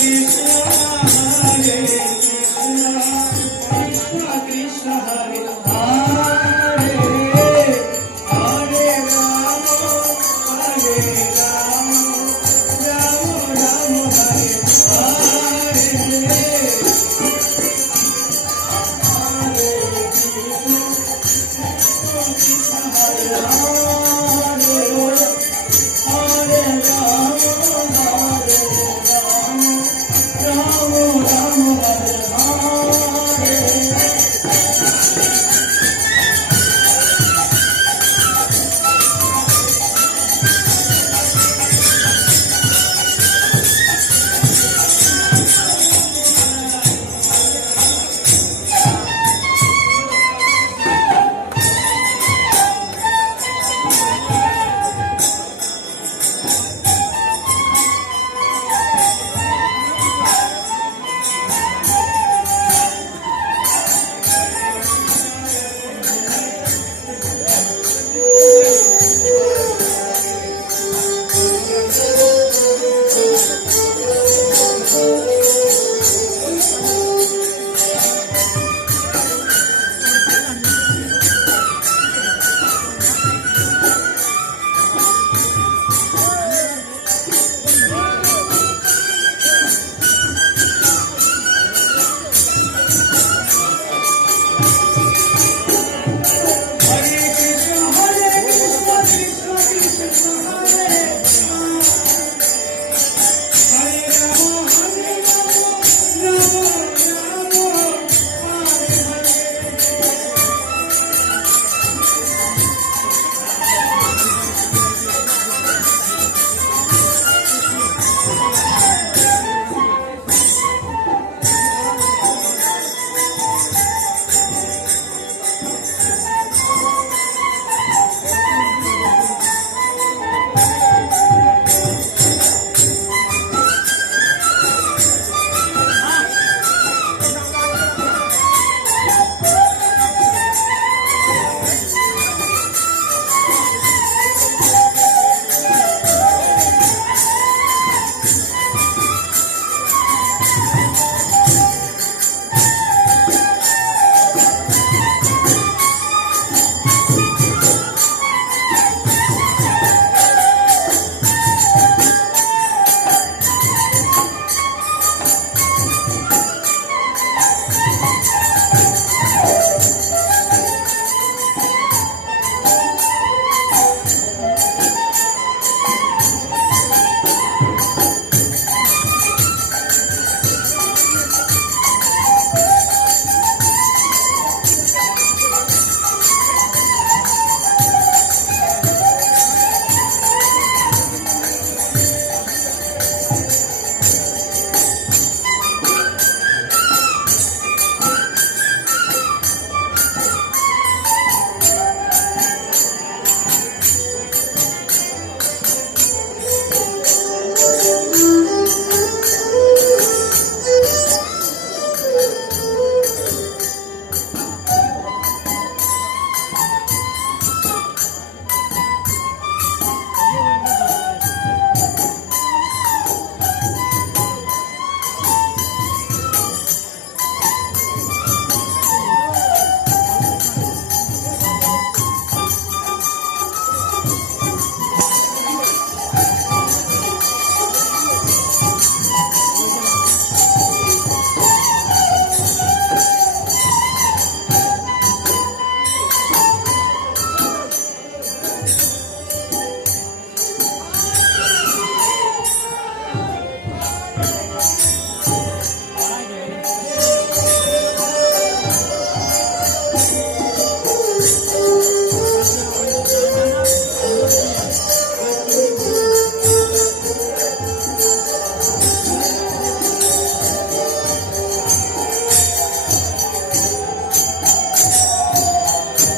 Hare Krishna